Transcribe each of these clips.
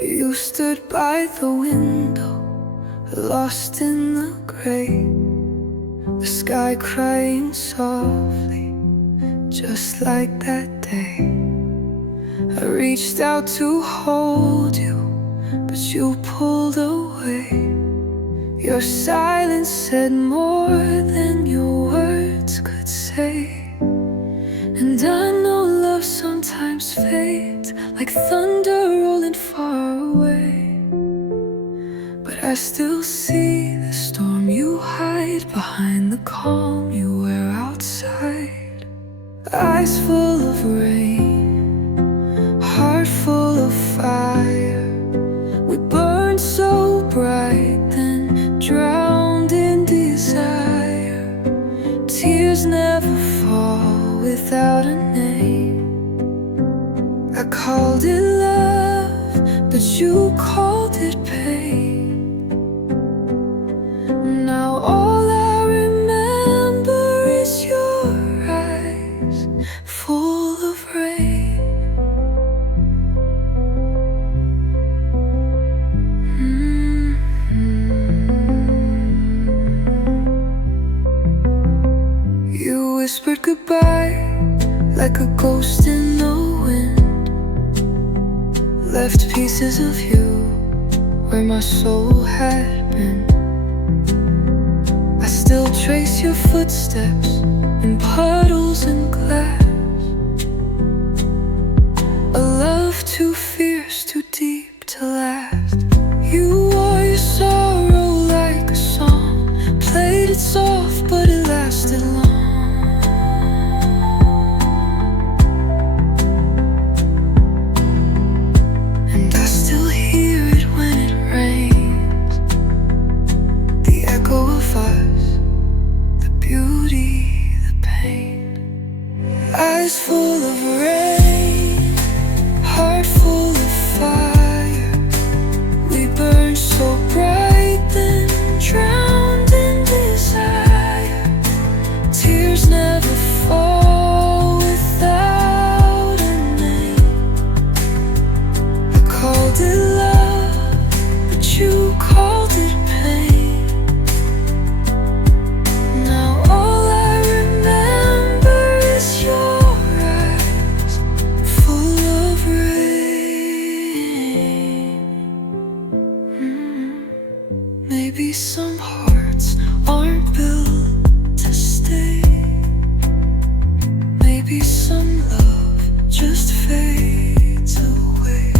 You stood by the window, lost in the gray, the sky crying softly, just like that day. I reached out to hold you, but you pulled away. Your silence said more than your words could say. And I know love sometimes fades like thunder rolling far away, but I still see the storm you hide behind the calm you wear outside. Eyes full of rain, heart full of fire. We burned so bright, then drowned in desire. Tears never fall without a name. I called it love, but you called it pain. Now all I remember is your eyes full of rain. You whispered goodbye like a ghost in the wind, left pieces of you where my soul had been. I still trace your footsteps in puddles and glass. A love too fierce, too deep to last. You wore your sorrow like a song, played it soft but it lasted long. Eyes full of rain, heart full of fire. We burned so bright, then drowned in desire. Tears never fall without a name. I called it love, but you called it pain. Now all I remember is your maybe some hearts aren't built to stay. Maybe some love just fades away.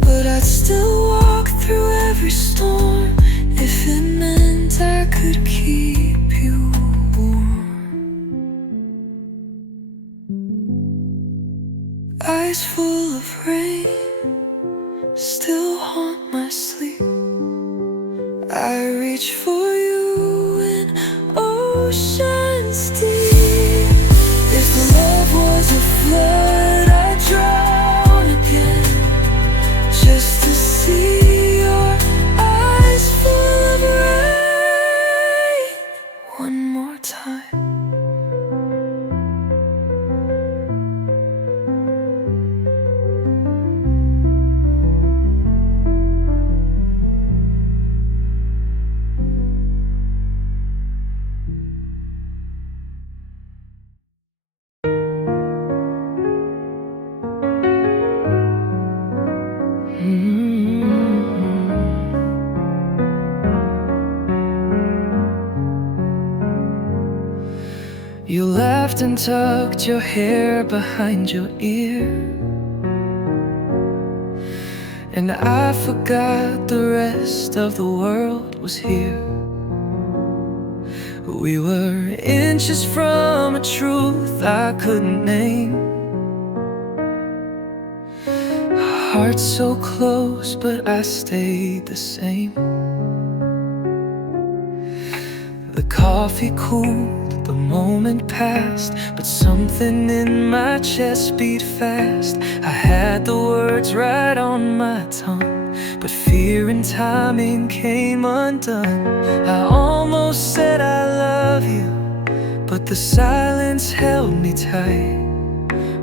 But I'd still walk through every storm if it meant I could keep you warm. Eyes full of rain still haunt my sleep. I reach for you in oceans deep. If love was a flood, I'd drown again, just to see your eyes full of rain one more time. You laughed and tucked your hair behind your ear, and I forgot the rest of the world was here. We were inches from a truth I couldn't name. Hearts so close, but I stayed the same. The coffee cooled, the moment passed, but something in my chest beat fast. I had the words right on my tongue, but fear and timing came undone. I almost said I love you, but the silence held me tight.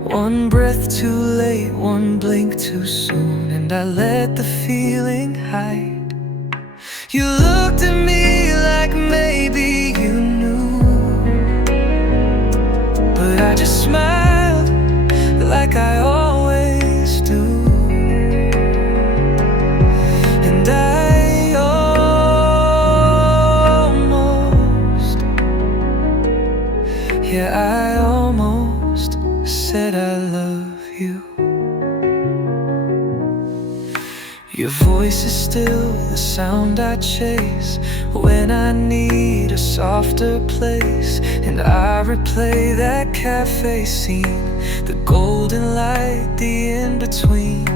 One breath too late, one blink too soon, and I let the feeling hide. You looked at me like maybe you knew, but I just smiled like I always do. And I almost said I love you. Your voice is still the sound I chase when I need a softer place, and I replay that cafe scene, the golden light, the in-between.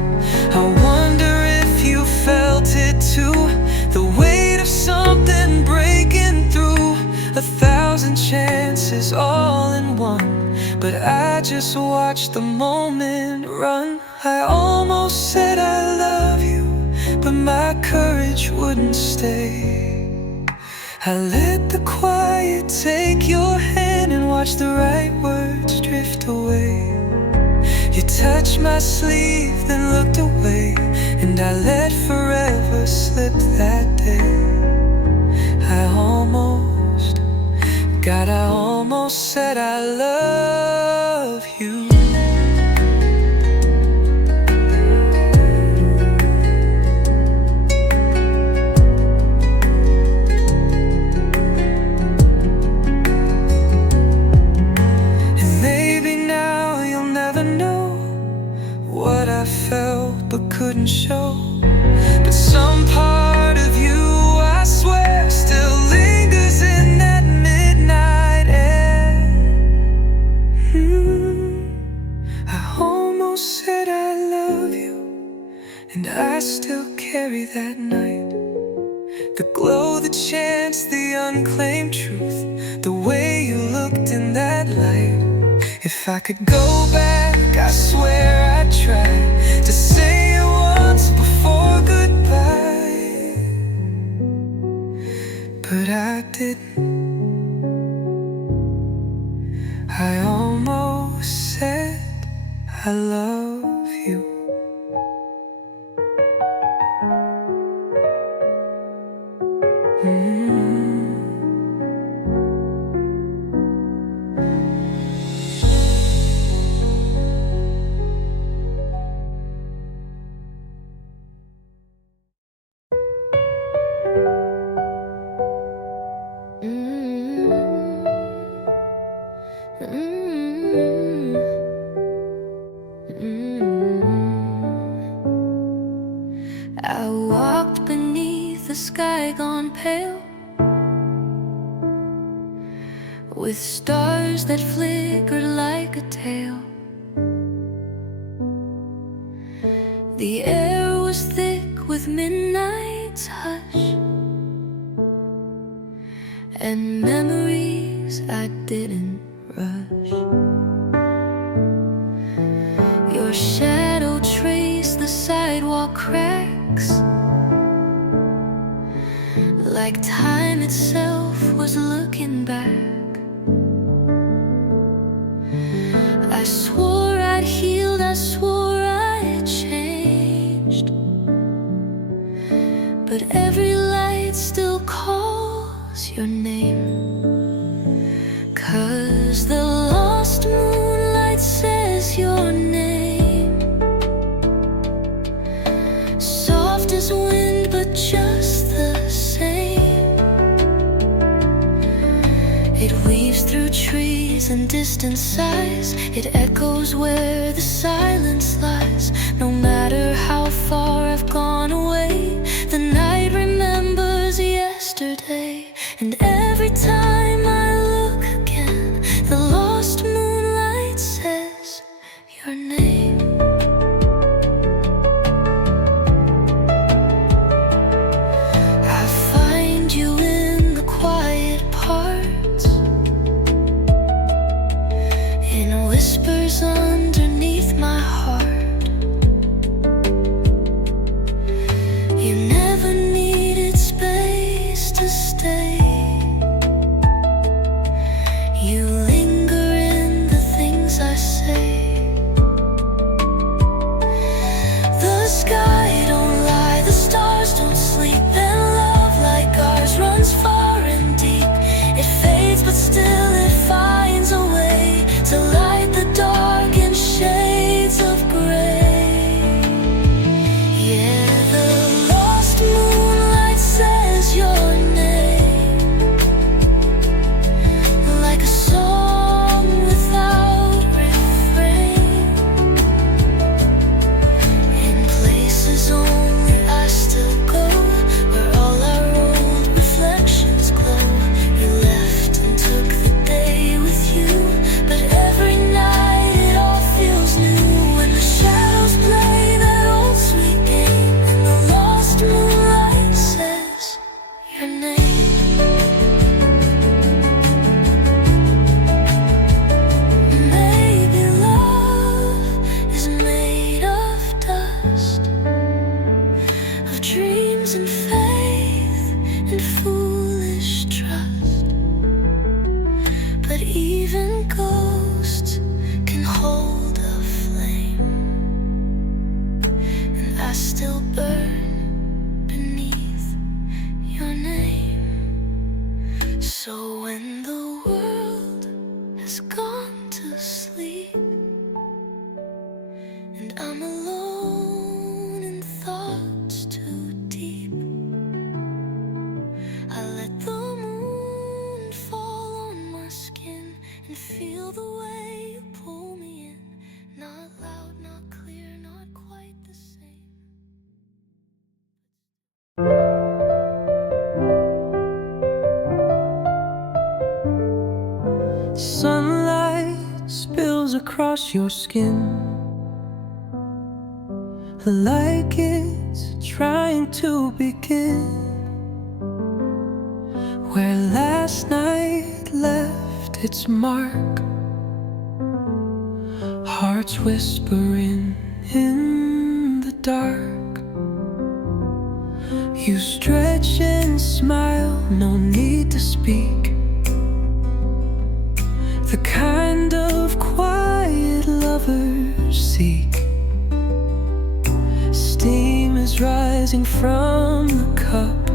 I wonder if you felt it too, the weight of something breaking through. 1,000 chances all in one, but I just watched the moment run. I almost said I love you, but my courage wouldn't stay. I let the quiet take your hand and watch the right words drift away. You touched my sleeve, then looked away, and I let forever slip that day. I almost said I love you. I felt but couldn't show, but some part of you, I swear, still lingers in that midnight air. I almost said I love you, and I still carry that night. The glow, the chance, the unclaimed truth, the way you looked in that light. If I could go back, I swear I'd try to say it once before goodbye, but I didn't. I almost said I love you. I walked beneath the sky gone pale, with stars that flickered like a tail. The air was thick with midnight's hush, and memories I didn't rush. Your shadow traced the sidewalk cracks, like time itself was looking back. I swore I'd healed, I swore I had changed, but every light still calls your name. 'Cause the lost moonlight says your name, soft as wind but just the same. It weaves through trees and distant sighs, it echoes where the silence lies. No matter how far I've gone away, the night remembers yesterday. And every time I look again, the lost moonlight says your name. I find you in the quiet parts, in whispers underneath my heart. You never needed space to stay. You linger in the things I say. tingles across your skin, like it's trying to begin where last night left its mark. Hearts whispering in the dark. You stretch and smile, no need to speak. The kind of quiet lovers seek. Steam is rising from the cup,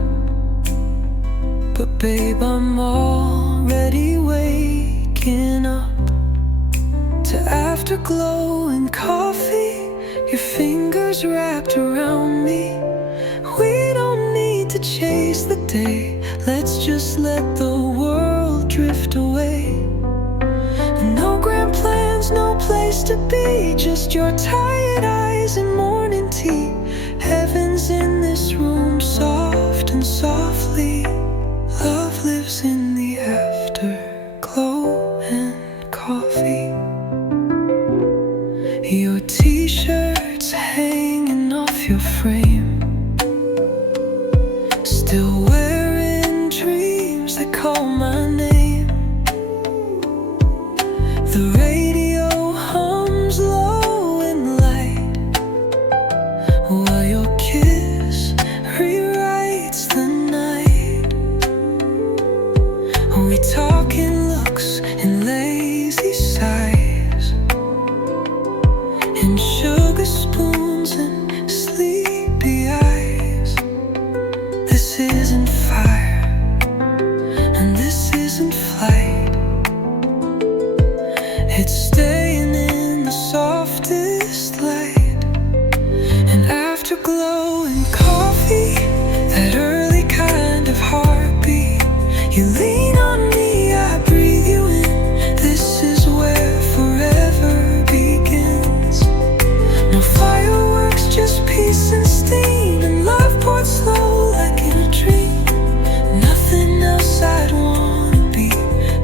but babe, I'm already waking up to afterglow and coffee. Your fingers wrapped around me. We don't need to chase the day. Let's just let the world drift away. No grand plans, no place to be, just your tired eyes and morning tea. Heaven's in this room, soft and softly. Love lives in the afterglow and coffee. Your t-shirt's hanging off your frame, still wearing dreams that call my name. The radio hums low and light, while your kiss rewrites the night. We talk in looks and lazy sighs, and sugar spoons and sleepy eyes. This isn't fire, and this isn't flight. It's staying in the softest light. And afterglow and coffee, that early kind of heartbeat. You lean on me, I breathe you in. This is where forever begins. No fireworks, just peace and steam, and love poured slow like in a dream. Nothing else I'd wanna be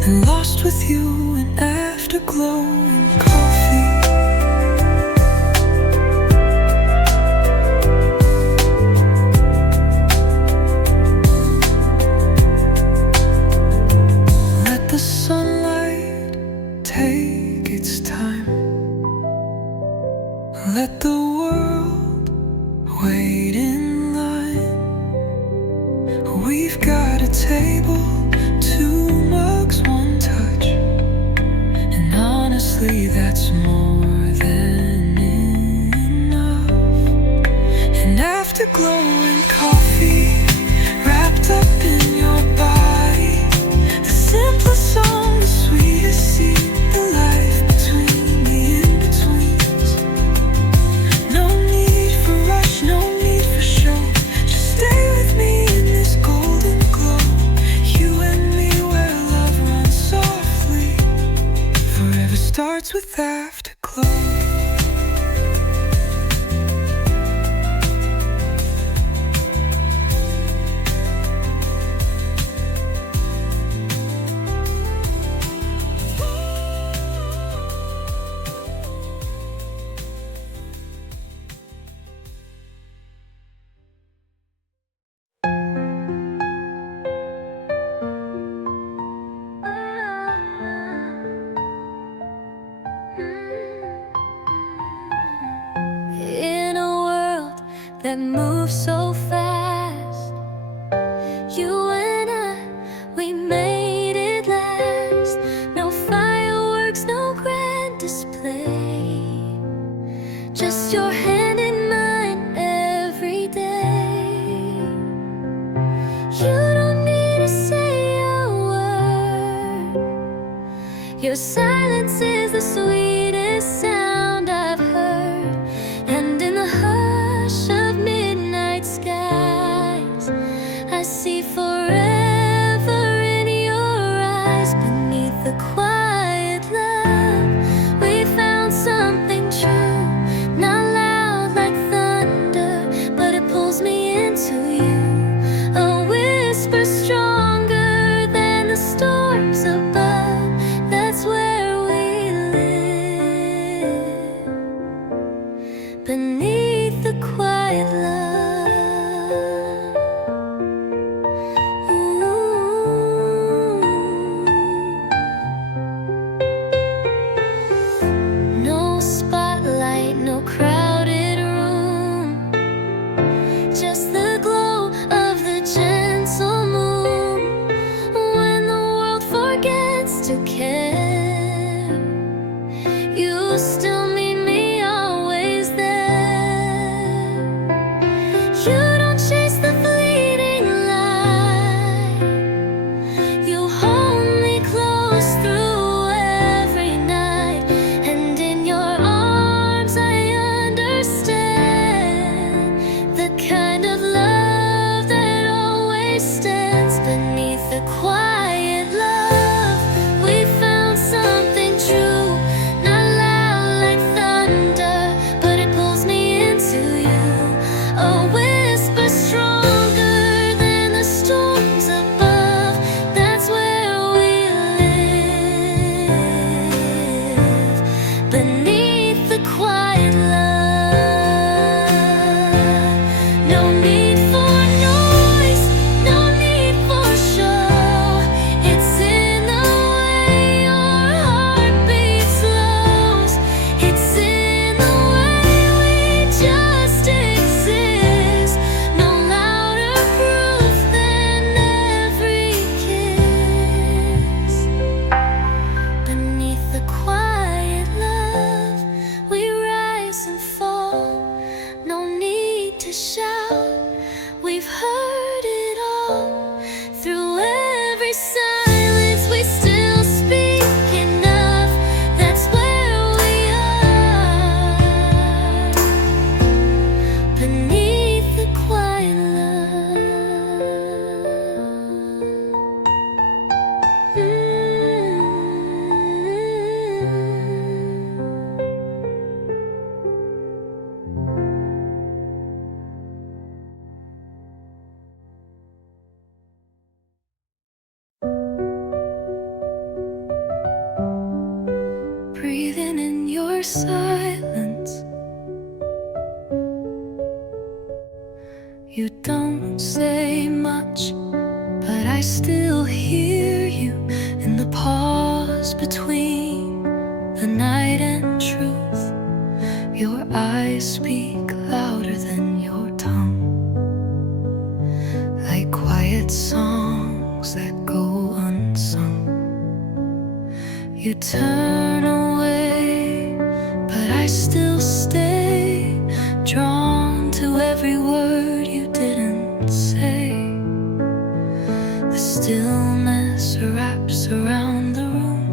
than lost with you in afterglow and coffee. Let the sunlight take its time. Let the world wait in line. We've got a table, 2 mugs, 1 touch, and honestly that's more than enough. And afterglow and coffee, wrapped up in your body. The simplest song, the sweetest scene, the life between the in-betweens. No need for rush, no need for show. Just stay with me in this golden glow. You and me where love runs softly. Forever starts with afterglow. In a world that moves so fast, you and I, we made it last. No fireworks, no grand display, just your hand in mine every day. You don't need to say a word. Your silence is the sweetest sound I've heard. And in the hush of midnight you still meet me always there. You don't chase the fleeting light. You hold me close through every night, and in your arms I understand the kind of love that always stands beneath the quiet love. We found something true, not loud like thunder, but it pulls me into you. A whisper stronger than the storms above. That's where we live, beneath the quiet love. No need for noise, no need for show. It's in the way your heart beats slows. It's in the way we just exist. No louder proof than every kiss. Beneath the quiet love, we rise and fall. No need to shout, we've heard it all. Through every silence, we still speak enough. That's where we are, beneath the quiet love. Breathing in your silence. You don't say much, but I still hear you in the pause between the night and truth. Your eyes speak louder than your tongue, like quiet songs that go unsung. You turn away, but I still stay, drawn to every word you didn't say. The stillness wraps around the room,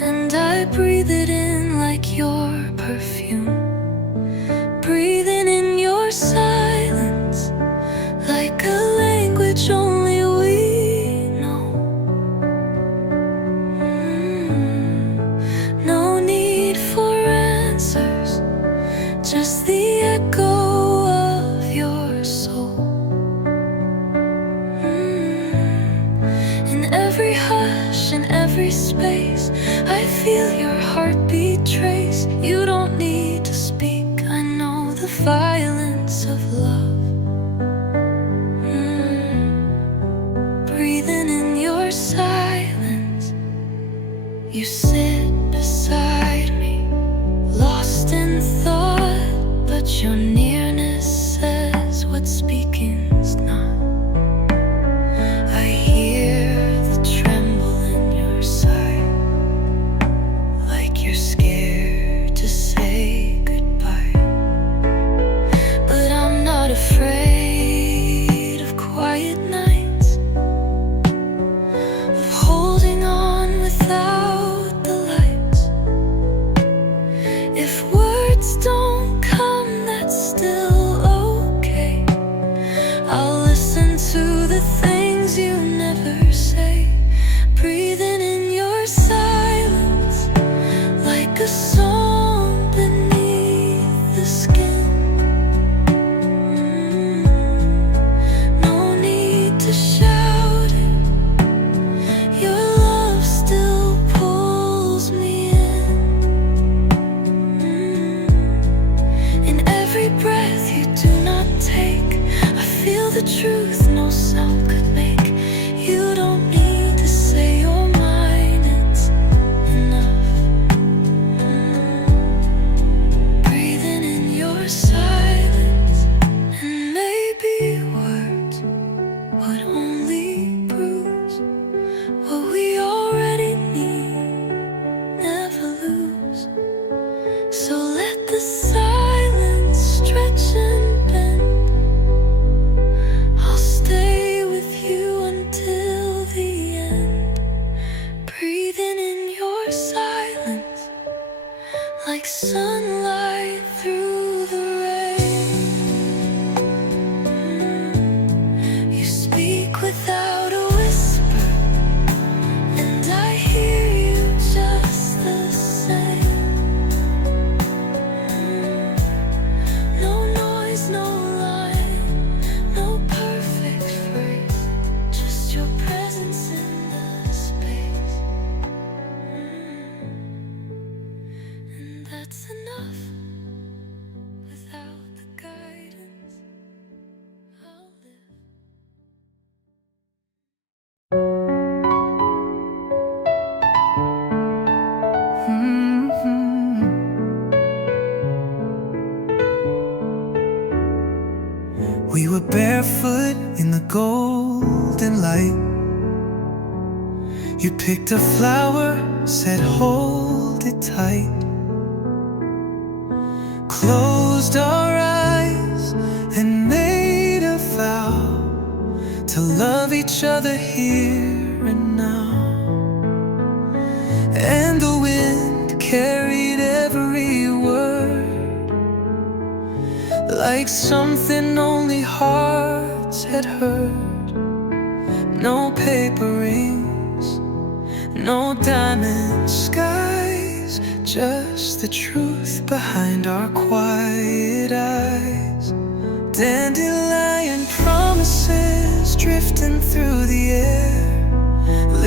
and I breathe it in like your perfume. Breathing in your silence, like a language only we know. No need for answers, just the echo of your soul. In every hush, in every space, I feel your heartbeat trace. You don't need to speak, I know the violence of love. Breathing in your silence, you sit beside me, lost in thought, but your nearness says what speaking's not. I hear the tremble in your sigh, like you're scared to say goodbye. But I'm not afraid of quiet nights, of holding on without the lights. If words don't come, that's still okay. I'll listen to the things you never say. Breathing in your silence, like a song beneath the skin. No need to shout it, your love still pulls me in. In every breath you do not take, I feel the truth no sound could make. You don't need to say you're mine, it's enough. Breathing in your silence, and maybe words would only bruise what we already need, never lose. like sunlight through the rain. You speak without a whisper, and I hear you just the same. No noise, no line, no perfect phrase, just your presence in the space. And that's enough. Without the guidance, I'll live. We were barefoot in the golden light. You picked a flower, said hold it tight. Closed our eyes and made a vow to love each other here and now. And the wind carried every word like something only hearts had heard. No paper rings, no diamond skies, just the truth behind our quiet eyes. Dandelion promises drifting through the air,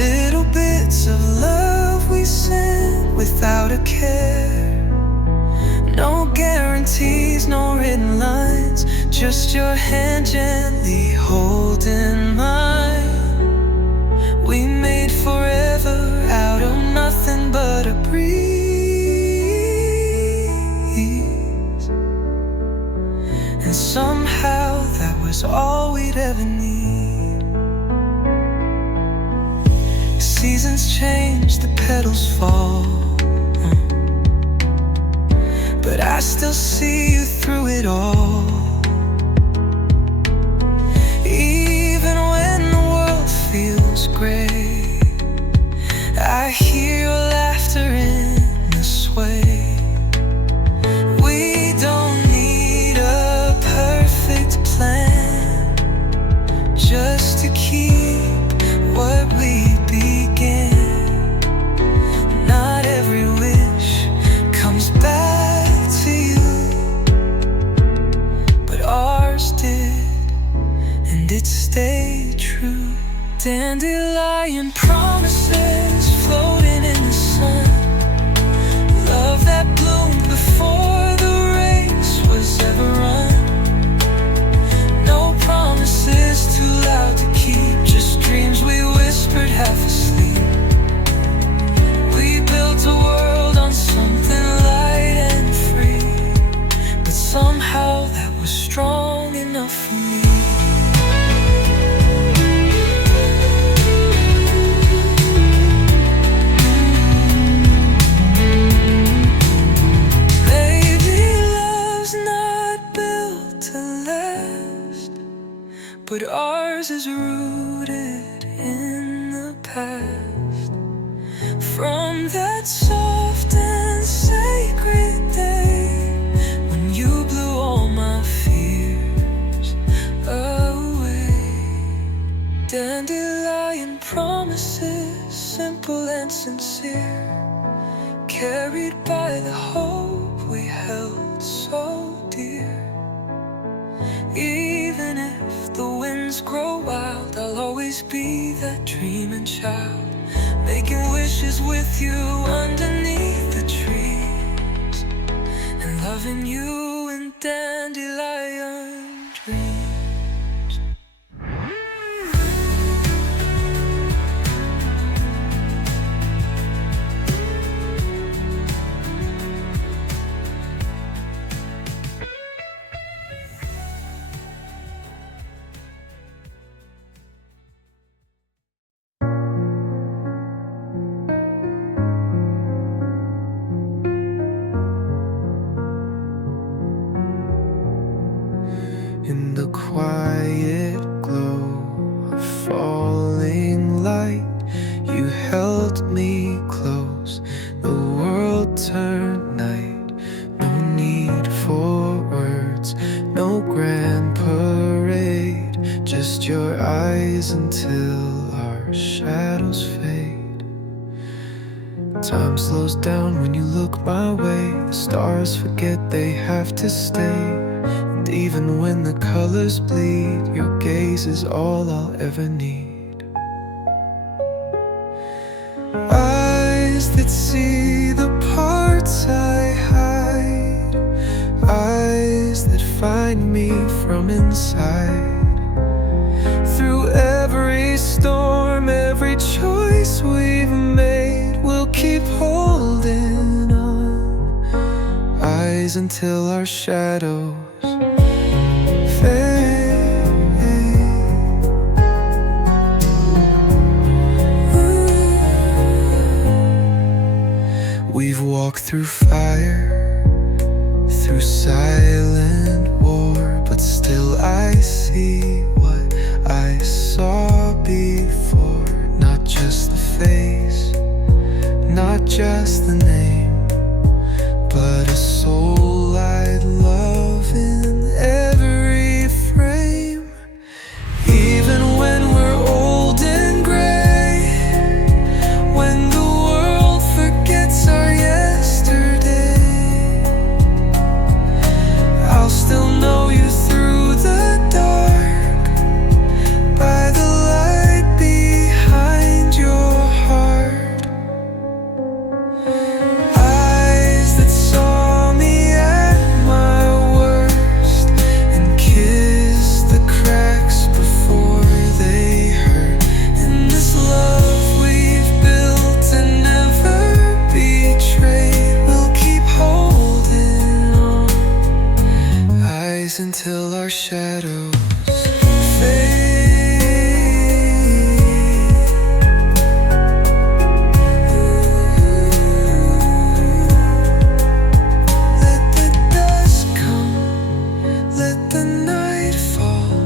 little bits of love we sent without a care. No guarantees, no written lines, just your hand gently holding mine. We made forever out of nothing but a breeze. And somehow that was all we'd ever need. Seasons change, the petals fall, but I still see you through it all. Even when the world feels gray, I hear your laughter in the sway. We don't need a perfect plan, just to keep what we began. Not every wish comes back to you, but ours did, and it stayed true. Dandelion promises floating in the sun, love that bloomed before the race was ever run. No promises too loud to keep, just dreams we whispered half asleep. We built a world on something light and free, but somehow that was strong enough for me. Maybe love's not built to last, but ours is rooted in the past. From that soft and sacred day when you blew all my fears away. Dandelion promises, simple and sincere, carried by the hope we held so dear. Even if the winds grow wild, I'll always be that dreaming child, making wishes with you underneath the trees, and loving you in dandelion dreams. In the quiet glow of falling light, you held me close. The world turned night, Time slows down when you look my way. The stars forget they have to stay. And even when the colors bleed, your gaze is all I'll ever need. Eyes that see the parts I hide, eyes that find me from inside. Through every storm, every choice we've made, we'll keep holding on. Eyes until our shadows fade. We've walked through fire, through silent war, but still I see what I saw before. Not just the face, not just the name, but a soul I'd love in every frame. Even when we're old and gray, when the world forgets our yesterday, I'll still know you through the dark, by the light behind your heart. Eyes that saw me at my worst and kissed the cracks before they hurt. In this love we've built and never betrayed, we'll keep holding on. Eyes until our shadows fade. Let the dusk come, let the night fall,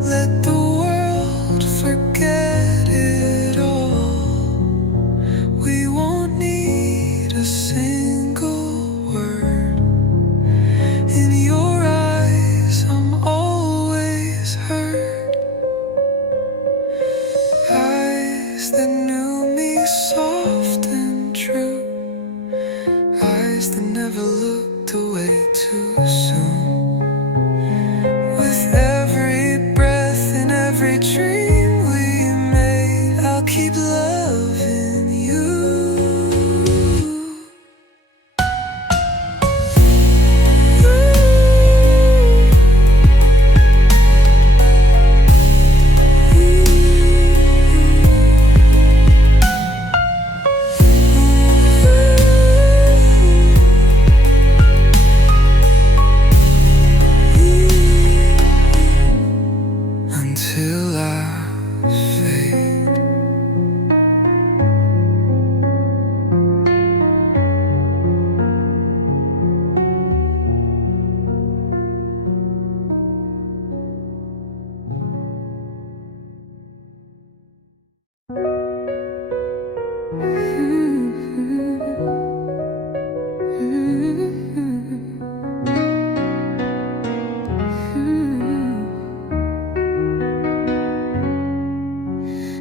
let the world forget it all. We won't need a single word. In your eyes I'm always hurt. Eyes that knew me soft and true, eyes that never looked away too soon. With every breath and every dream we made, I'll keep loving you. Until I fade.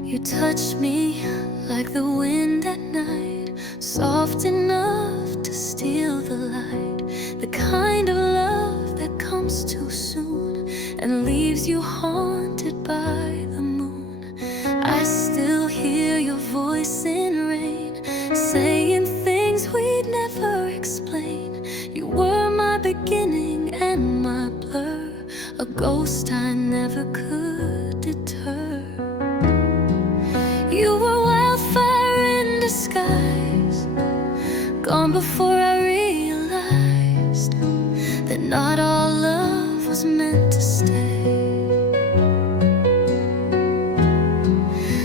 You touch me like the wind at night, soft enough to steal the light. The kind of love that comes too soon and leaves you haunted by the moon. I still hear your voice in rain, saying things we'd never explain. You were my beginning and my blur, a ghost I never could deter. You were wildfire in disguise, gone before I realized that not all love was meant to stay.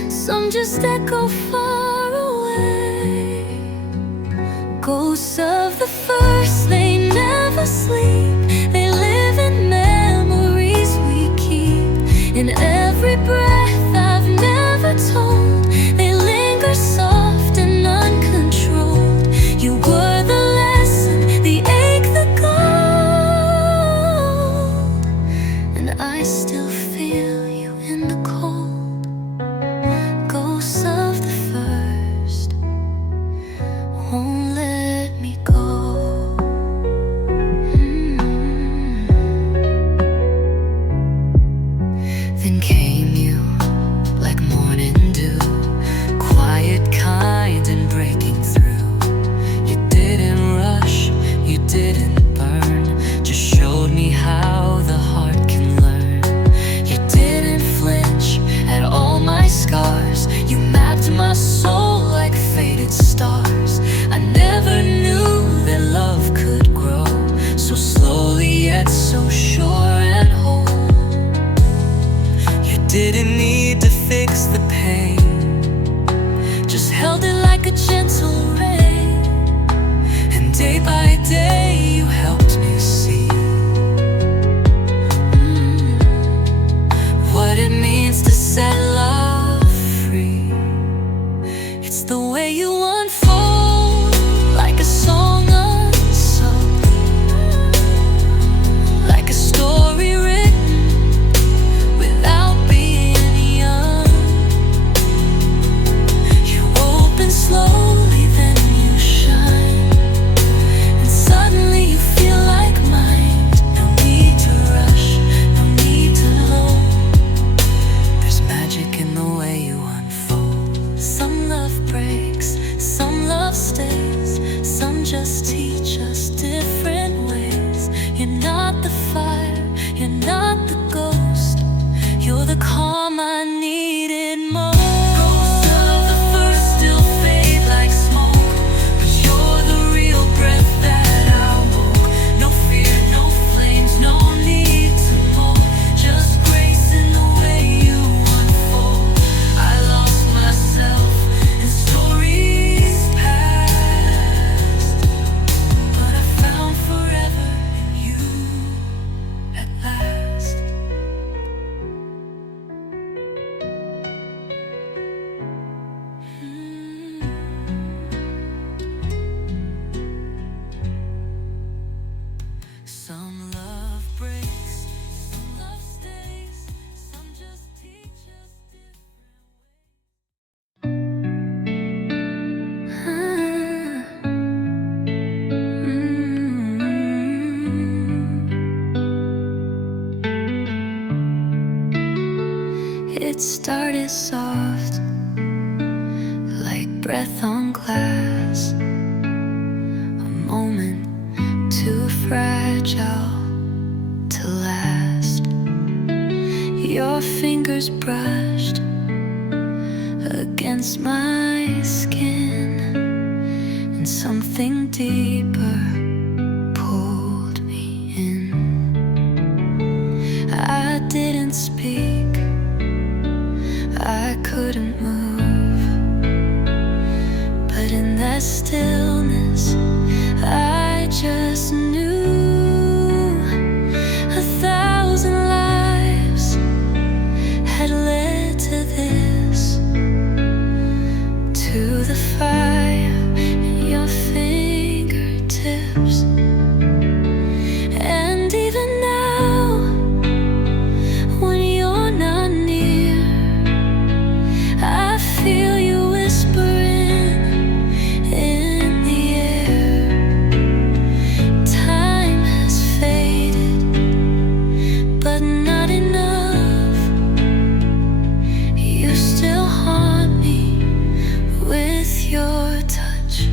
Some just echo far away, ghosts of the first, they never sleep. They live in memories we keep, in every breath I've never told. They linger soft and uncontrolled. You were the lesson, the ache, the gold, and I still feel you in the cold. Ghosts of the first, didn't burn, just showed me how the heart can learn. You didn't flinch at all my scars, you mapped my soul like faded stars. I never knew that love could grow so slowly yet so sure and whole. You didn't need to fix the pain, just held it like a gentle rain. And day by day you helped me see what it means to set love free. It's the way you unfold, like a song unsung, like a story written without being young. You open slowly, then you shine, and suddenly you feel like mine. No need to rush, no need to load. There's magic in the way you unfold. Some love breaks, some love stays, some just teach us different ways. You're not the fire, you're not the ghost, you're the calm I needed most. Ghosts of the first still fade like smoke, but you're the real breath that I woke. No fear, no flames, no need to mold, just grace in the way you unfold. I lost myself in stories past, but I found forever in you at last. Some love breaks, some love stays, some just teach us different. It started soft, like breath on glass, a moment too fragile to last. Your fingers brushed against my skin, and something deeper pulled me in. I didn't speak, I couldn't move, but in that stillness I just knew 1,000 lives had led to this, to the fire in your fingertips. And even now, when you're not near, I feel you whispering in the air. Time has faded, but not enough. You still haunt me with your touch.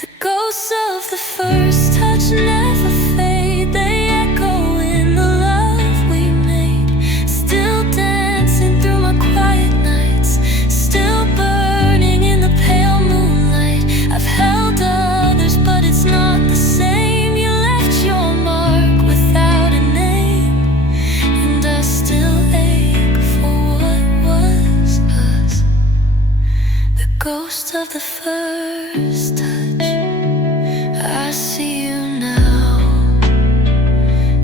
The ghosts of the first touch never fade. They echo in the love we made, still dancing through my quiet nights, still burning in the pale moonlight. I've held others, but it's not the same. You left your mark without a name, and I still ache for what was us. The ghost of the first touch. I see you now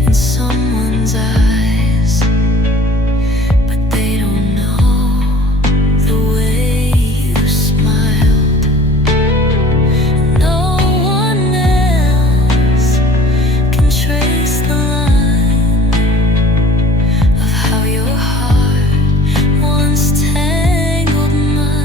in someone's eyes, but they don't know the way you smiled. No one else can trace the line of how your heart once tangled mine.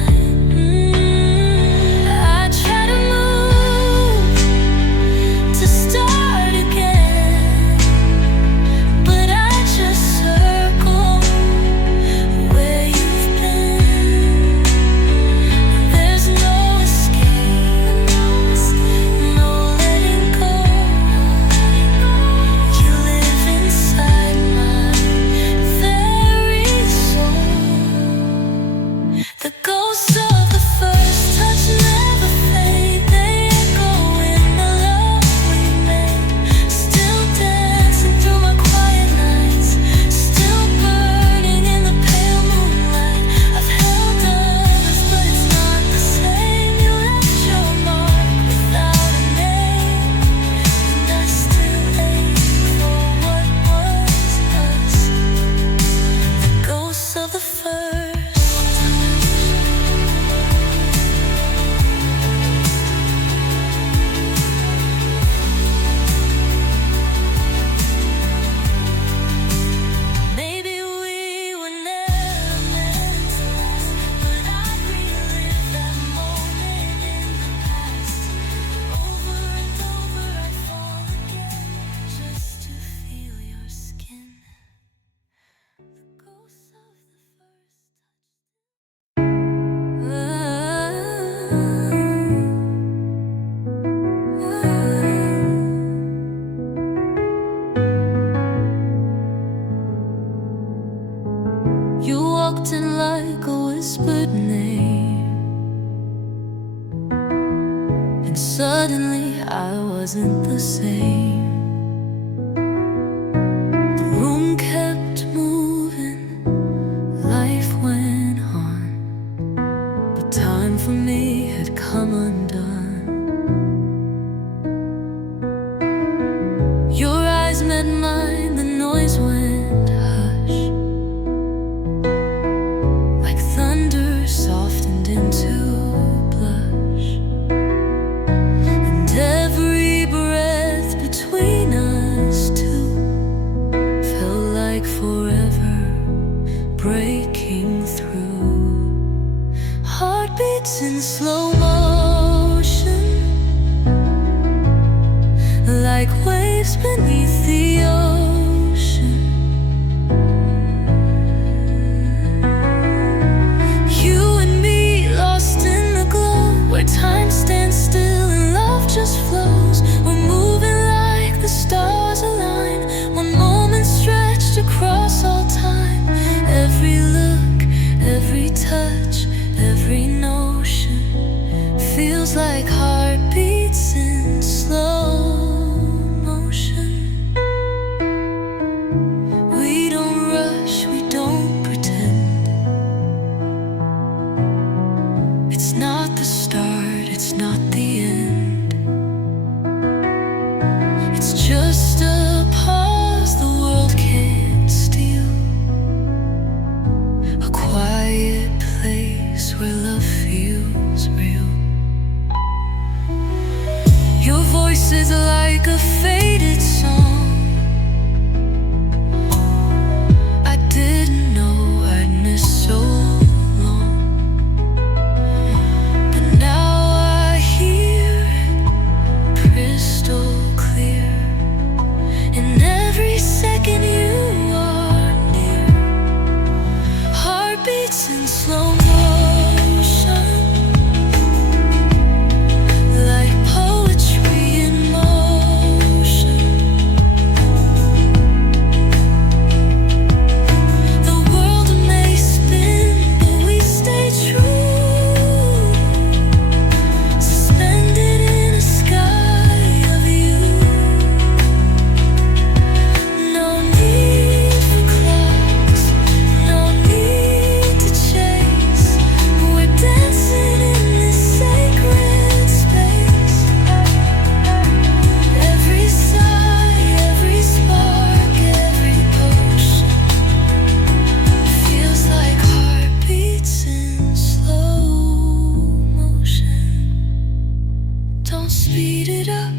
suddenly I wasn't the same. The room kept moving, life went on, but time for me had come undone. Your eyes met mine, the noise went hush, like thunder softened into blush. And every breath between us two felt like forever breaking through. Heartbeats in slow motion, like waves beneath the ocean. You and me lost in the glow, where time stands still and love just flows. We're moving like the stars align, one moment stretched across all time. Every look, every touch, every notion feels like heartbeats in slow motion. We don't rush, we don't pretend. It's not the start, it's not the end. It's just a pause the world can't steal, a quiet place where love feels real. Your voice is like a faded song I didn't know I'd miss so long. But now I hear it crystal clear. In every second you are near. Heartbeats in slow motion, like poetry in motion. The world may spin, but we stay true, suspended in a sky of you. No need for clocks, no need to chase. We're dancing in this sacred space. Every sigh, every spark, every potion feels like heartbeats in slow motion. Don't speed it up,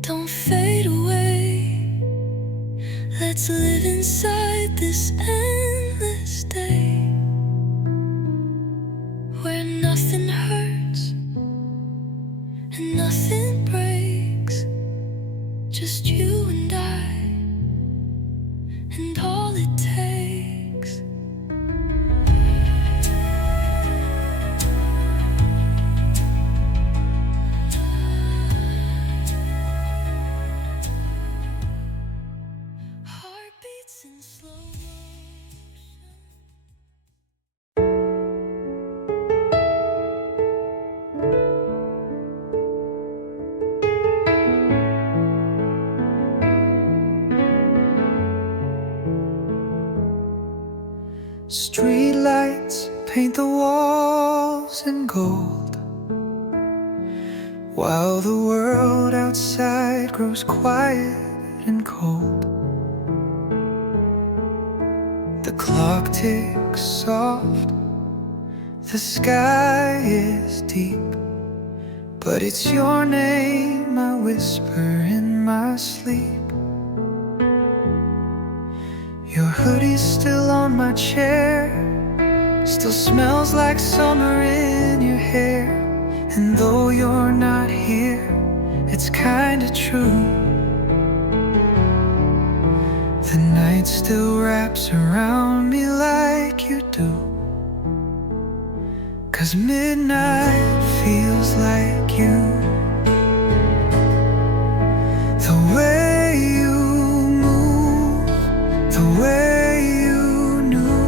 don't fade away. Let's live inside this endless day, where nothing hurts and nothing breaks. Just you and I, and all it takes. Heartbeats in slow motion. Street lights paint the walls in gold, while the world outside grows quiet and cold. The clock ticks soft, the sky is deep, but it's your name I whisper in my sleep. Your hoodie's still on my chair, still smells like summer in your hair. And though you're not here, it's kinda true. The night still wraps around me like you do, 'cause midnight feels like you. The way you move, the way you knew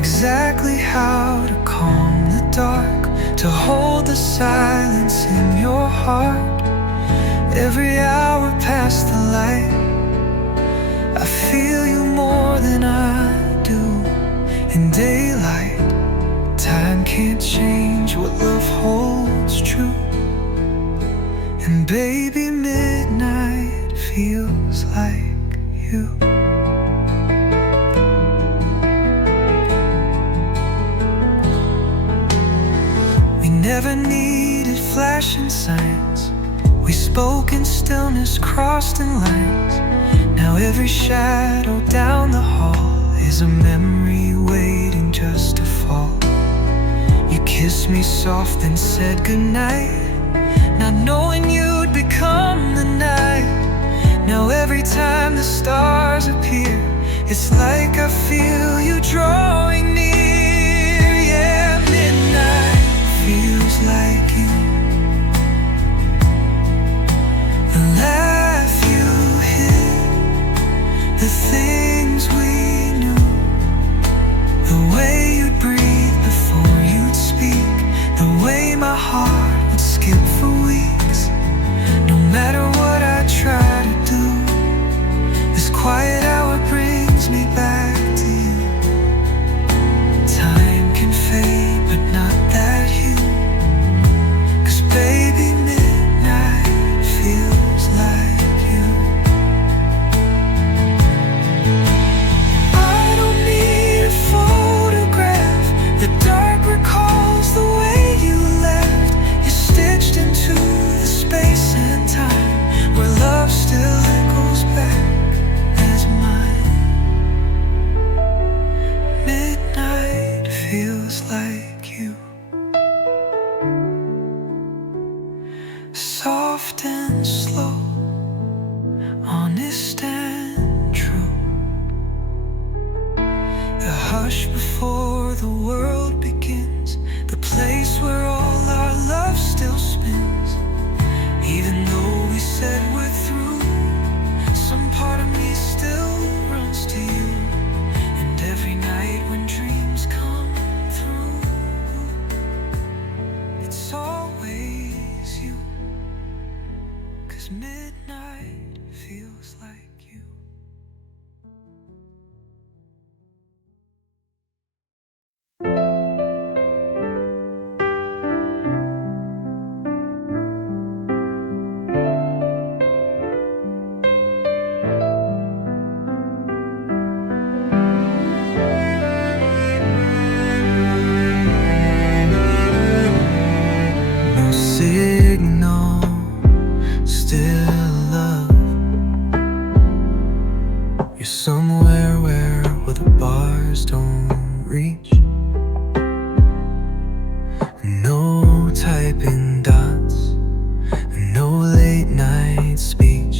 exactly how to calm the dark, to hold the silence silence in your heart. Every hour past the light, I feel you more than I do. In daylight, time can't change what love holds true. And baby, midnight feels like you. We never needed flashing signs. We spoke in stillness, crossed in lines. Now every shadow down the hall is a memory waiting just to fall. You kissed me soft and said goodnight, not knowing you'd become the night. Now every time the stars appear, it's like I feel you drawing near. Yeah, midnight feels like you. The laugh you hid, the things we knew, the way you'd breathe before you'd speak, the way my heart would skip for weeks. No matter what I try to do, this quiet hour brings me back to you. Time can fade, but not that hue. 'Cause baby, midnight feels like you. I don't need a photograph. The dark recalls the way you left. You're stitched into the space and time where love still echoes back as mine. Midnight feels like you. Soft and slow, honest and true. The hush before the world begins, the place where all our love still spins. Even though we said we're through, some part of me still runs to you. And every night when dreams come through, it's always you. 'Cause midnight feels like you. No signal, still love. You're somewhere where the bars don't reach. No typing dots, no late night speech.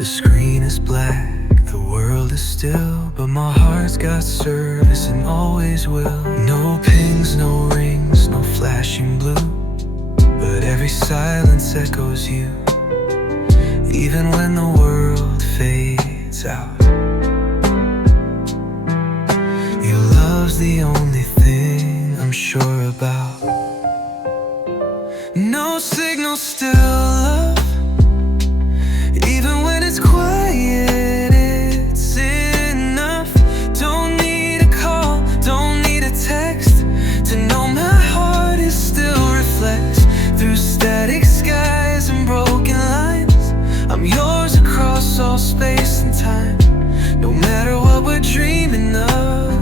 The screen is black, the world is still, but my heart's got service and always will. No pings, no rings, no flashing blue, but every silence echoes you. Even when the world fades out, your love's the only thing I'm sure about. No signal, still love. Even when it's quiet, it's enough. Don't need a call, don't need a text to know my heart is still reflects through static skies and broken lines. I'm yours across all space and time, no matter what we're dreaming of.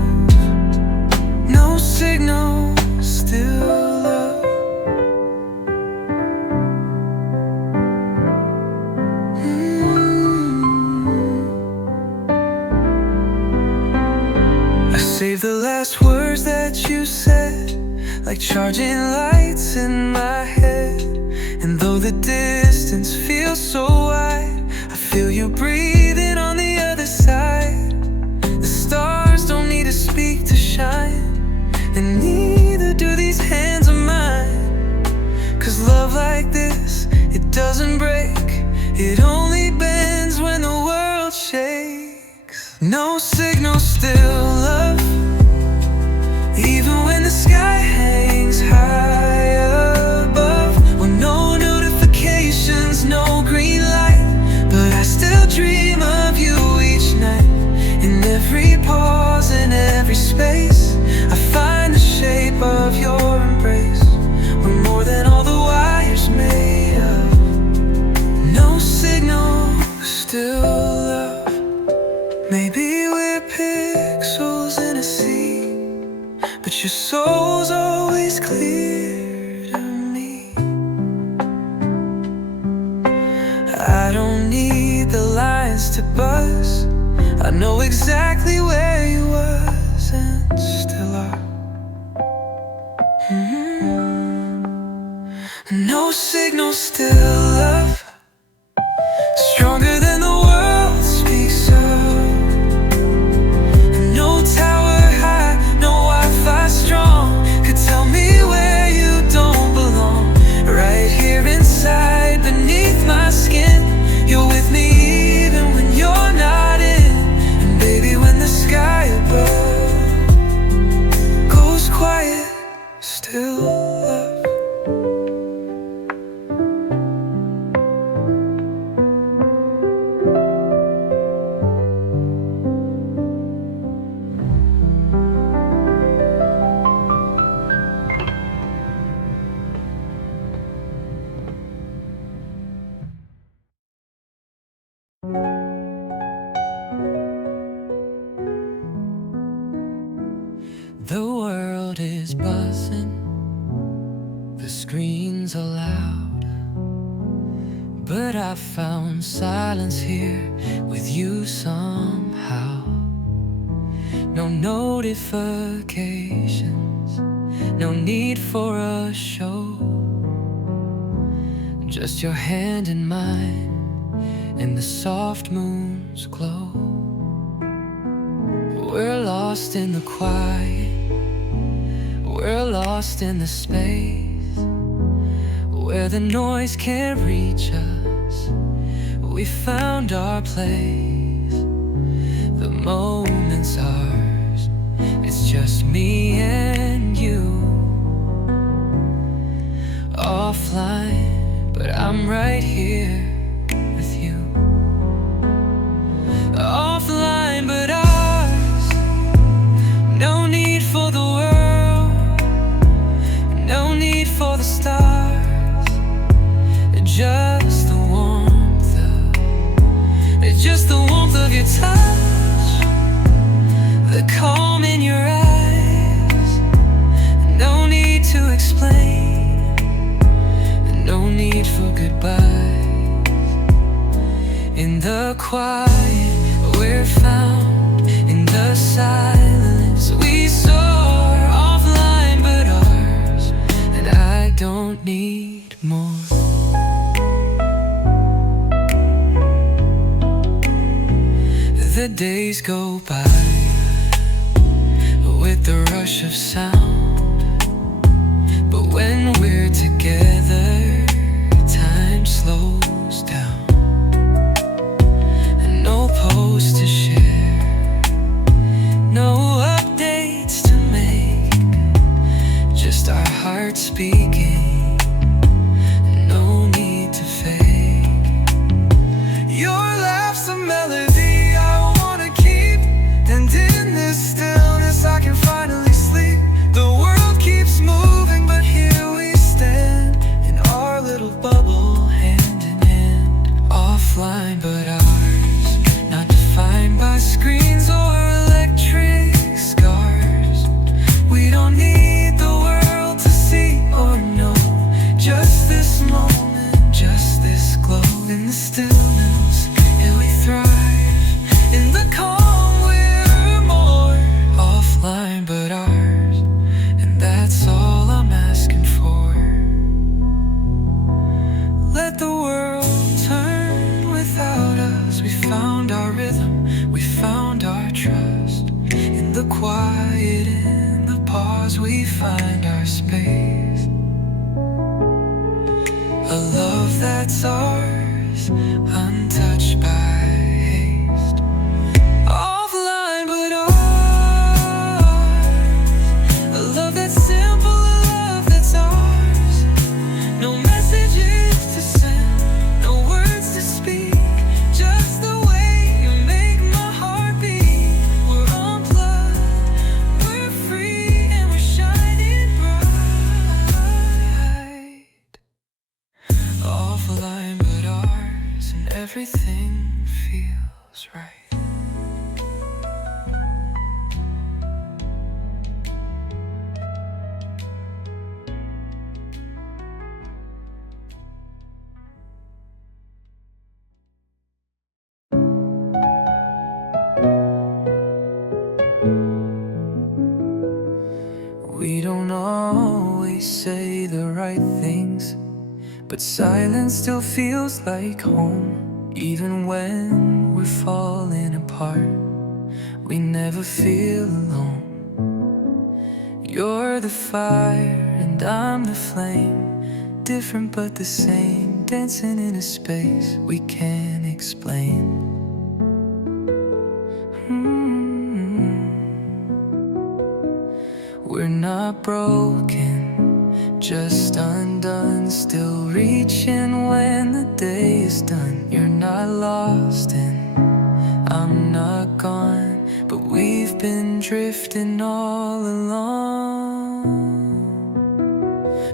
No signal, still love. I save the last words that you said, like charging lights in my head. And though the distance feels so wide, I feel you breathing on the other side. The stars don't need to speak to shine, and neither do these hands of mine. 'Cause love like this, it doesn't break, it only bends when the world shakes. No signal, still love. Even when the sky hangs high above, need the lines to buzz. I know exactly where you was and still are. No signal, still love, stronger than the world speaks of. No tower high, no Wi-Fi strong could tell me where you don't belong. Right here inside, beneath my skin, you're with me even when you're not in. And baby, when the sky above goes quiet, still love. The world is buzzing, the screens are loud, but I found silence here with you somehow. No notifications, no need for a show, just your hand in mine and the soft moon's glow. We're lost in the quiet, we're lost in the space where the noise can't reach us. We found our place, the moment's ours. It's just me and you, offline, but I'm right here with you. Offline, but ours. No need for the world, no need for the stars. Just the warmth of your touch, the calm in your eyes. No need to explain, no need for goodbyes. In the quiet, we're found. In the silence, we soar. Offline, but ours. And I don't need more. The days go by with the rush of sound, but when we're together, time slows down. And no post to share, no updates to make, just our hearts speaking, no need to fake. Your laugh's a melody I can finally sleep. The world keeps moving, but here we stand in our little bubble, hand in hand. Offline, but ours, not defined by screens or electric scars. We don't need the world to see or know, just this moment, just this glow. In the stillness, yeah, we thrive. In the calm, but ours, and that's all I'm asking for. Let the world turn without us. We found our rhythm, we found our trust. In the quiet, in the pause, we find our space. A love that's ours, untouched by haste. Offline, but ours. Everything feels right. but silence still feels like home. Even when we're falling apart, we never feel alone. You're the fire and I'm the flame, different but the same, dancing in a space we can't explain. We're not broken, just undone, still reaching when the day is done. You're not lost and I'm not gone, but we've been drifting all along.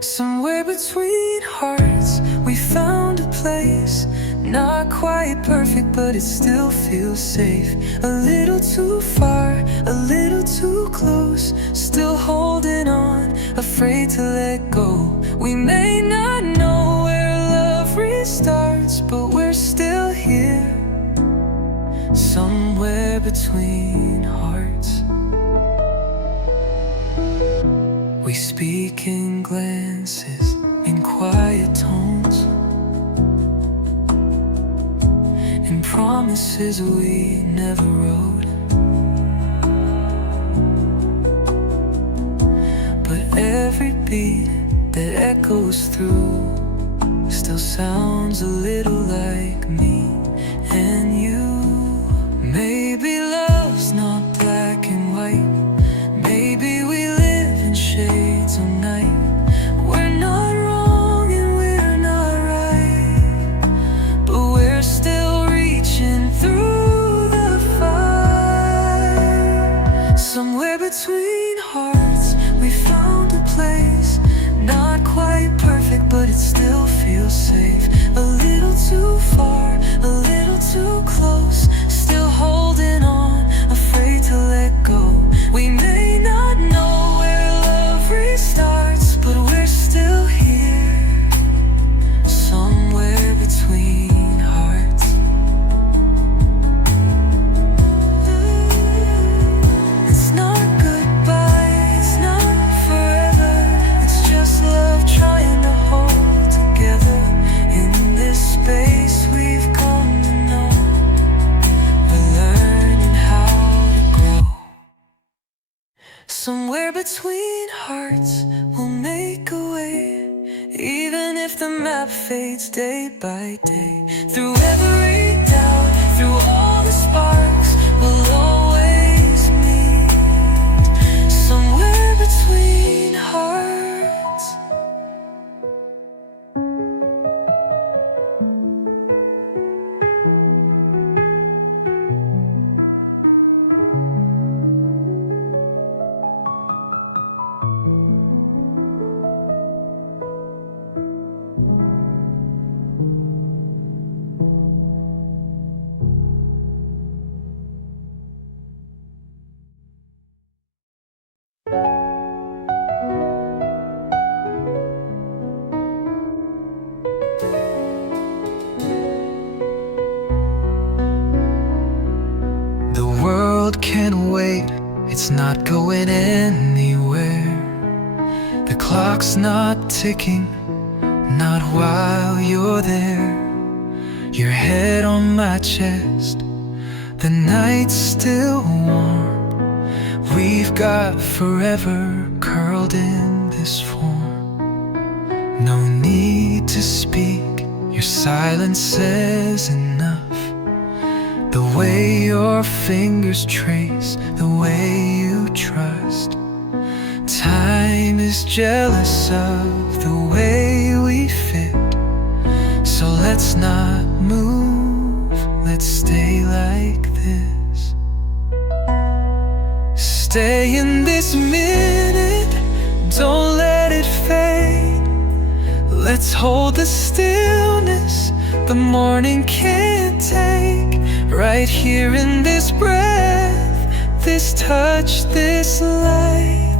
Somewhere between hearts we found a place, not quite perfect but it still feels safe. A little too far, a little too close, still holding on, afraid to let go. We may not know where love restarts, but we're still here, somewhere between hearts. We speak in glances, in quiet tones, in promises we never wrote. But every beat that echoes through still sounds a little like me and you. Maybe love's not black and white, maybe we live in shades of night. We're not wrong and we're not right, but we're still reaching through the fire. Somewhere between hearts we found a place, not quite perfect but it still feels safe. A little too far, a little too close, still holding on, afraid to let go. We may not know where love restarts, but we're still here, somewhere between hearts. It's not goodbye, it's not forever, it's just love trying to hold together. In this space we've come to know, we're learning how to grow. Somewhere between hearts we'll make a way, even if the map fades day by day. Through every doubt, through all the sparks, we'll always meet, somewhere between hearts. The world can't wait, it's not going anywhere. The clock's not ticking, not while you're there. Your head on my chest, the night's still warm. We've got forever curled in this form. No need to speak, your silence says enough. The way your fingers trace, the way you trust. Time is jealous of the way we fit, so let's not move, let's stay like this. Stay in this minute, don't let it fade. Let's hold the stillness the morning can't take. Right here in this breath, this touch, this light.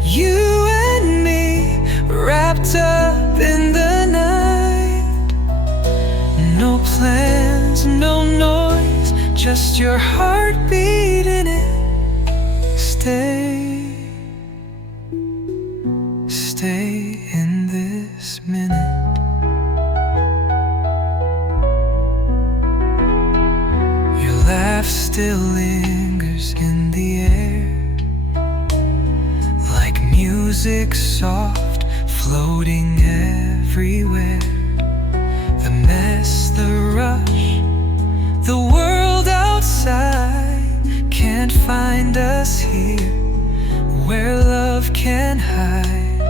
You and me, wrapped up in the night. No plans, no noise, just your heartbeat in it. Stay, stay in this minute. still lingers in the air, like music soft floating everywhere. The mess, the rush, the world outside can't find us here, where love can hide.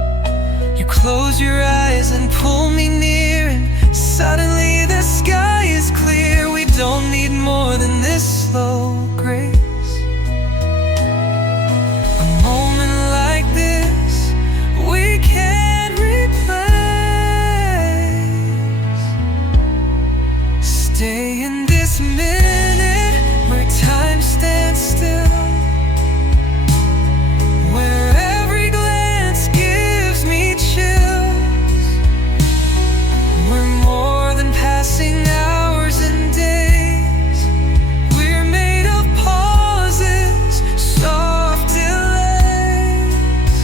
You close your eyes and pull me near, and suddenly the sky is clear. We don't need more than this slow grace. A moment like this we can't replace. Stay in this minute where time stands still, where every glance gives me chills. We're more than passing hours and days. We're made of pauses, soft delays.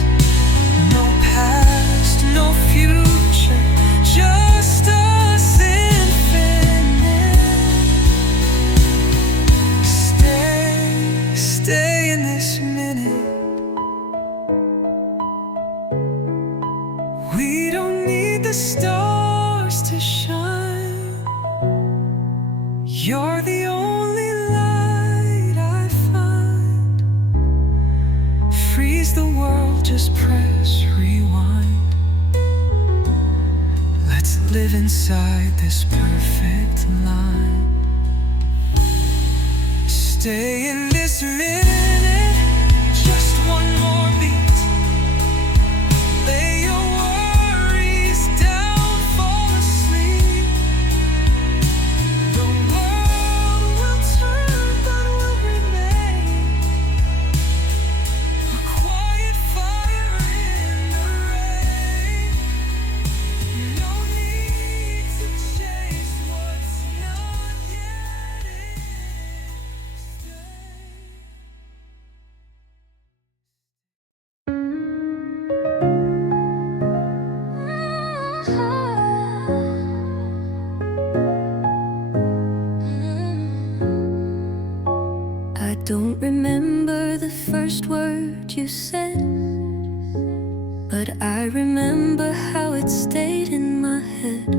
No past, no future, just us infinite. Stay in this minute. We don't need the stars to shine. You're the only light I find. Freeze the world, just press rewind. Let's live inside this perfect line. Stay in this minute, just one more beat. Lay your worries down, fall asleep. The world will turn, but will remain a quiet fire in the rain. No need to chase what's not yet in. I don't remember the first word you said, but I remember how it stayed in my head,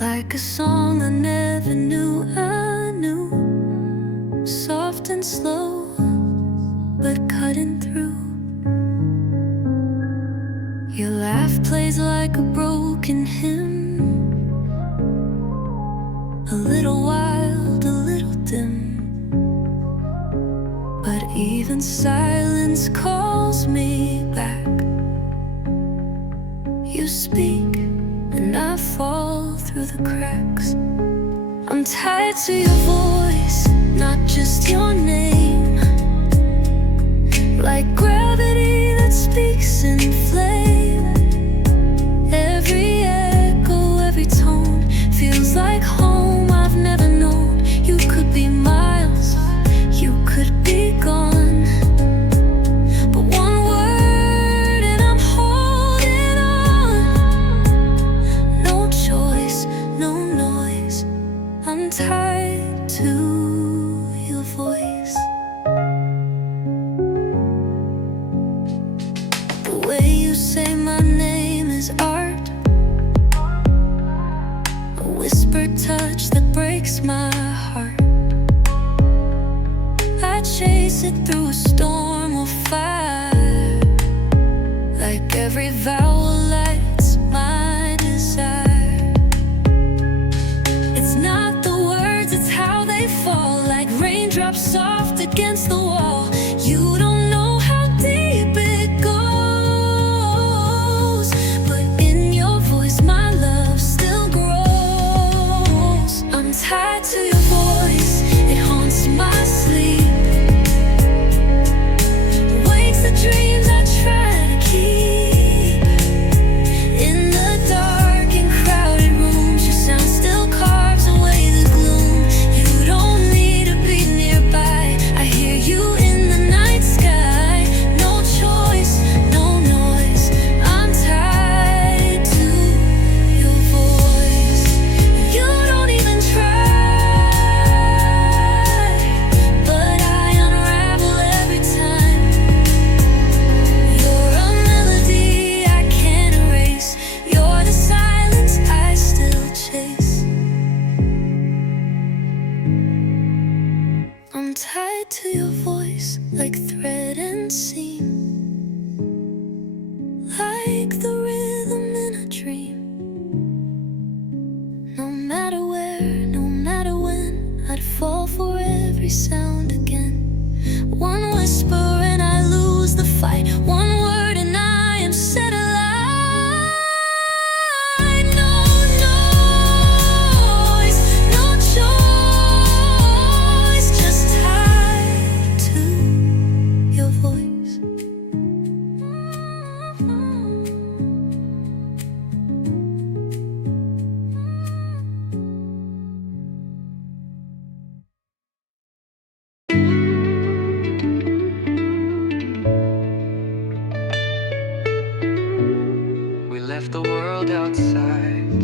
like a song I never knew I knew. Soft and slow, but cutting through. Your laugh plays like a broken hymn, a little wild, a little dim. But even silence calls me back. You speak, and I fall through the cracks. I'm tied to your voice, not just your name. Like gravity that speaks in flame. Every echo, every tone feels like home I've never known. You could be miles, you could be gone, but one word and I'm holding on. No choice, no noise, I'm tied to your voice. The way you say my name is art, a whispered touch that breaks my heart. I chase it through a storm of fire, like every vowel lights my desire. It's not the words, it's how they fall, like raindrops soft against the wall. You don't know how deep it goes, but in your voice my love still grows. I'm tied to your voice, it haunts my sleep. Wakes the dreams I try to keep. every sound again. One whisper and I lose the fight. One word and I am set alight. No noise, no choice, just tied to your voice. We left the world outside.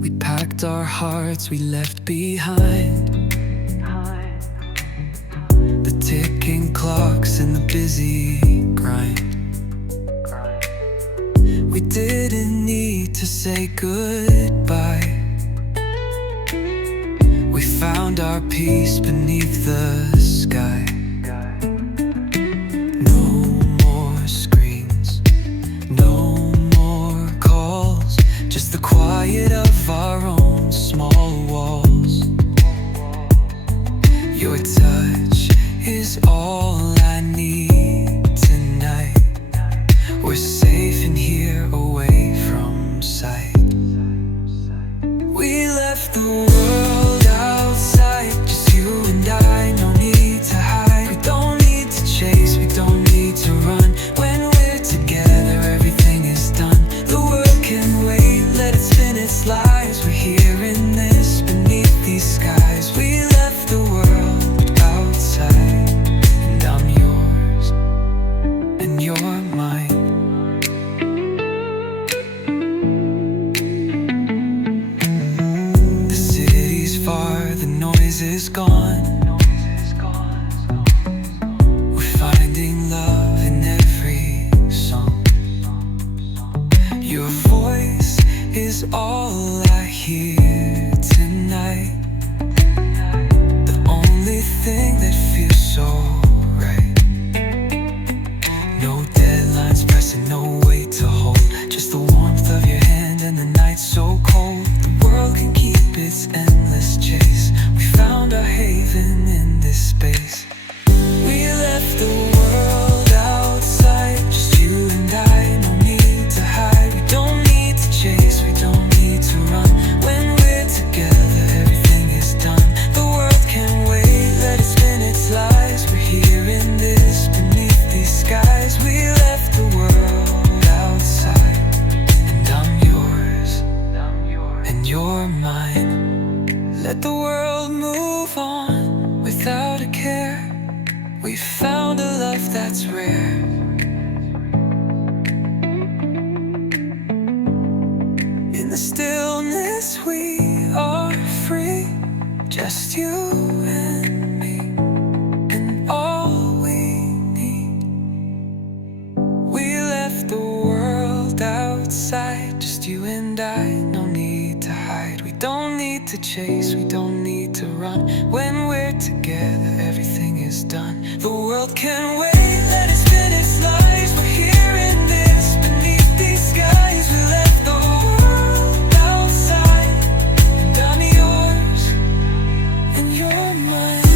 We packed our hearts, we left behind the ticking clocks and the busy grind. We didn't need to say goodbye. We found our peace beneath the sky. No more screens, no more calls, just the quiet of our own small walls. Your touch is all I need tonight. We're safe in here, away from sight. We left the world outside, just you and I, no need to hide. We don't need to chase, we don't need to run. When we're together, everything is done. The world can wait, let it spin its lives. We're here in this, beneath these skies. We left the world outside, and I'm yours, and you're mine. The city's far, the noise is gone. We're finding love in every song. Your voice is all I hear tonight. The only thing that feels so right. No deadlines pressing, no weight to hold. Just the warmth of your hand and the night so cold. The world can keep its endless chase. We found our haven in this space. We left the world outside, just you and I, no need to hide. We don't need to chase, we don't need to run. When we're together, everything is done. The world can wait, let it spin its lies. We're here in this, beneath these skies. We left the world outside, and I'm yours, and you're mine. Let the world move on without a care. We found a love that's rare. In the stillness we are free, just you and me, and all we need. We left the world outside, just you and I, no need to hide. We don't need to chase, we don't need to run. When we're together, everything is done. The world can wait, let it spin its lies. We're here in this, beneath these skies. We left the world outside, and I'm yours, and you're mine.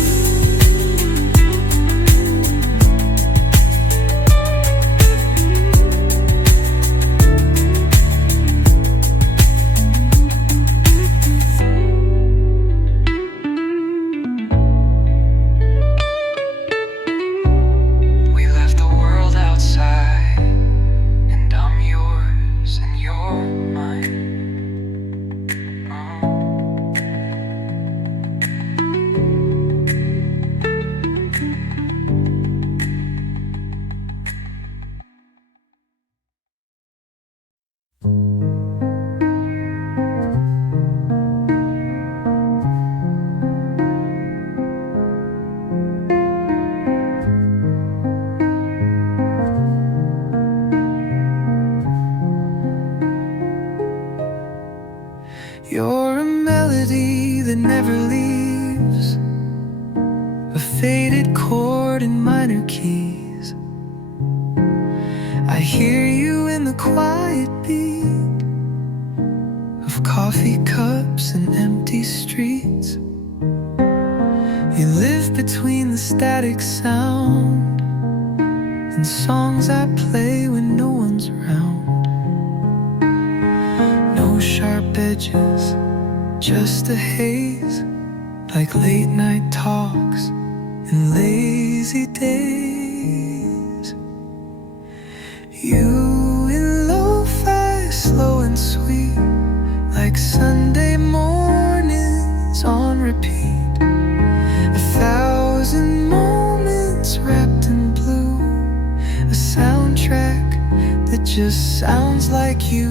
We left the world outside, and I'm yours, and you're mine. You're a melody that never leaves, a faded chord in minor keys. I hear you in the quiet beat of coffee cups and empty streets. static sound and songs I play when no one's around. No sharp edges, just a haze, like late night talks and lazy days. You in lo-fi, slow and sweet, like Sunday mornings on repeat. 1,000 moments wrapped in blue, a soundtrack that just sounds like you.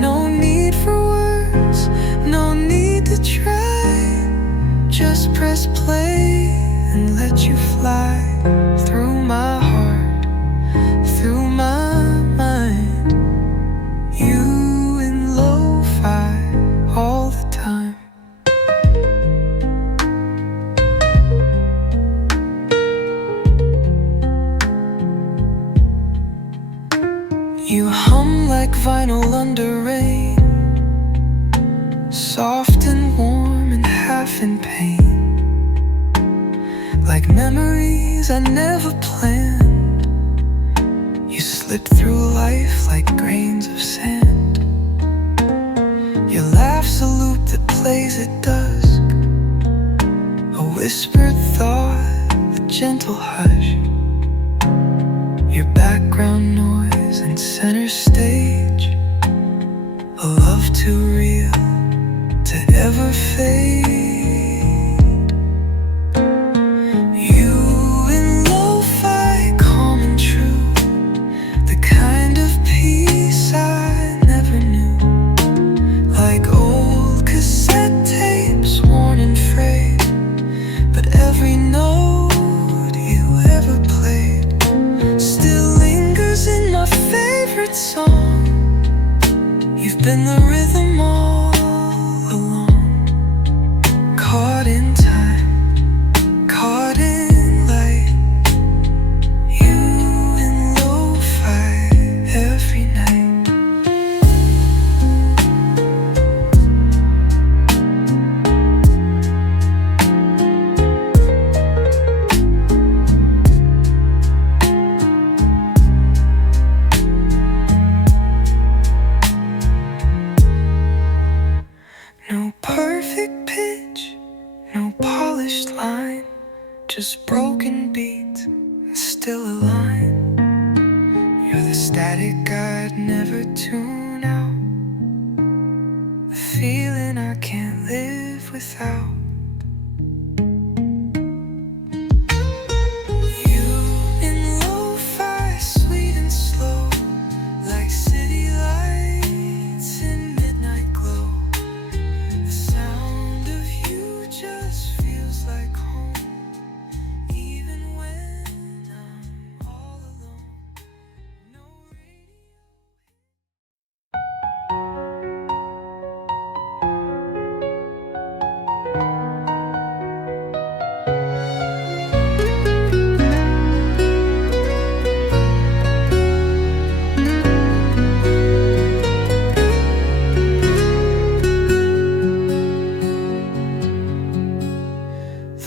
No need for words, no need to try. Just press play and let you fly through my heart, through my mind. You in lo-fi all the time. You hum like vinyl under rain, soft and warm and half in pain, like memories I never planned. You slip through life like grains of sand. Your laugh's a loop that plays at dusk, a whispered thought, a gentle hush. Your background noise and center stage, a love too real to ever fade. You in lo-fi, calm and true, the kind of peace I never knew. Like old cassette tapes, worn and frayed, but every note you ever played still lingers in my favorite song. You've been the rhythm all along, caught in time, caught in light. You in lo-fi every night. No perfect pitch, no polished line, just broken beats and still a line. You're the static I'd never tune out, the feeling I can't live without. You in lo-fi, sweet and slow, like city lights in midnight glow. The sound of you just feels like home, even when I'm all alone. No radio.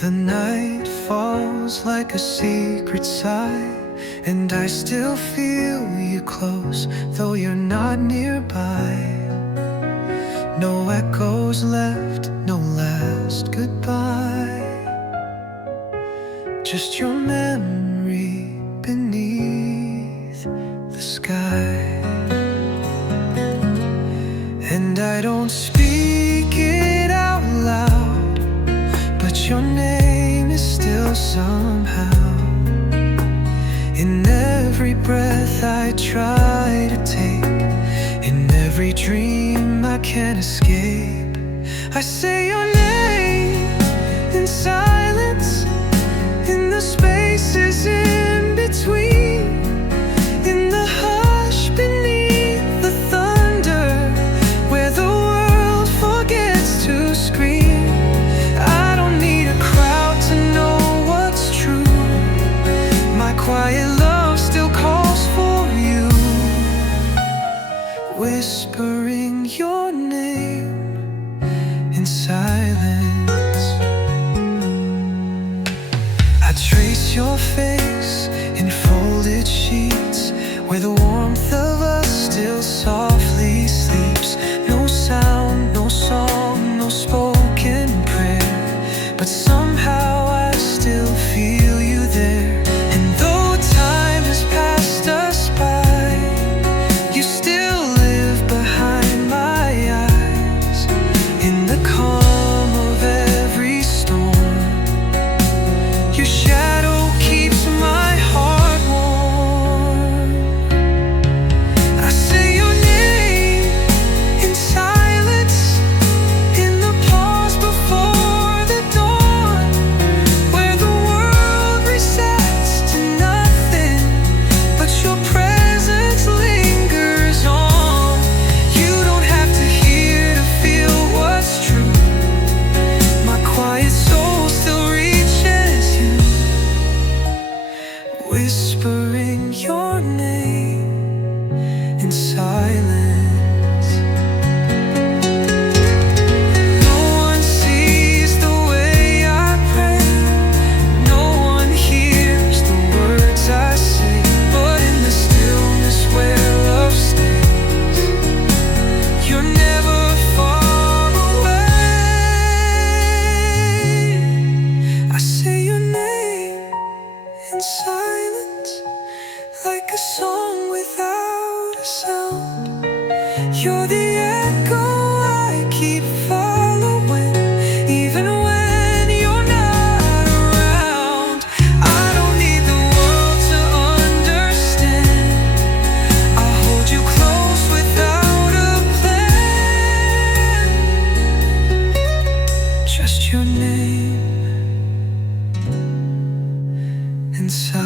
The night falls like a secret sigh, and I still feel you close, though you're not nearby. No echoes left, no last goodbye, just your memory beneath the sky. And I don't speak it out loud, but your name is still somehow in every breath I try to take, in every dream I can't escape. I say your name in silence, in the spaces in between, in the hush beneath the thunder, where the world forgets to scream. I don't need a crowd to know what's true. My quiet love still calls for you, whispering your name in silence. I trace your face in folded sheets, where the warmth of us still softly sleeps. No sound, no song, no spoken prayer, but somehow I still feel you there. And though time has passed us by, you still live behind my eyes. In the calm of every storm, your shadow keeps my heart warm. I say your name in silence, in the pause before the dawn, where the world resets to nothing, but your presence lingers on. You don't have to hear to feel what's true. My quiet soul still reaches you, whispering your name in silence. No one sees the way I pray, no one hears the words I say, but in the stillness where love stays, you're never far away. I say your name in silence, like a song without a sound. You're the echo I keep following, even when you're not around. I don't need the world to understand. I'll hold you close without a plan. Just your name and silence.